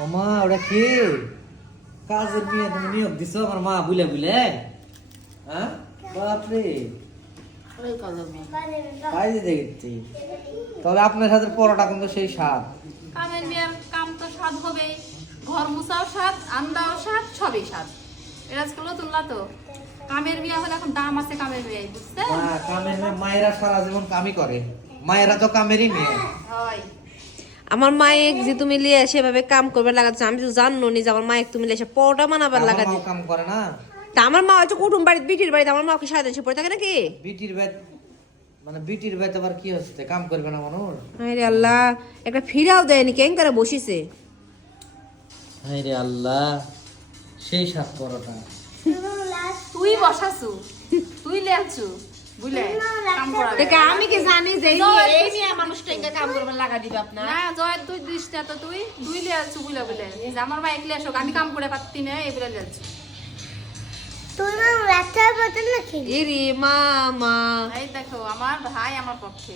ও মা ওটা কি? কাজের মেয়ে তুমি নিয়োগ দিছো আমার মা বুলে বুলে। হ্যাঁ? বাপরে। মেয়ে কাজে দেখছি। তবে আপনার সাথে পরোটা কিন্তু সেই স্বাদ। কামের মেয়ের কাম তো স্বাদ হবেই। ঘর মুছাও স্বাদ আন্দাও স্বাদ সবই স্বাদ। এটা আজকে নতুন তো? কামের বিয়া হলে এখন দাম আছে কামের বিয়ে বুঝতে কামের মেয়ে মায়েরা সারা জীবন কামই করে। মায়েরা তো কামেরই মেয়ে। আমার মায়ের যে তুমি লিয়ে সেভাবে কাম করবে লাগাচ্ছ আমি তো জানো নি যে আমার মায়ের তুমি লিয়ে এসে পরোটা বানাবার আমার লাগাচ্ছি। কাম করে না। তা আমার মা হচ্ছে কুটুম বাড়িতে বিটির বাড়িতে আমার মা কি সারাদিন সে পড়ে থাকে নাকি? বিটির বেদ মানে বিটির বেদ আবার কি হচ্ছে? কাম করবে না মানুষ? আরে আল্লাহ একটা ফিরাও দেয়নি কেন করে বসিছে। হাই রে আল্লাহ সেই স্বাদ পরোটা। তুই বসাছু তুই লেছু বুঝলে? কাম দেখে আমি কি জানি যে এই জয়- নিয়ে- এই নিয়ে কাম করবার লাগা দিবে আপনার। না জয় তুই দিস না তো তুই। তুই লেছু বুঝলে বুঝলে যে আমার মা একলে আসুক আমি কাম করে পারতি না এই বলে লেছু এরে মা মা। এই দেখো আমার ভাই আমার পক্ষে।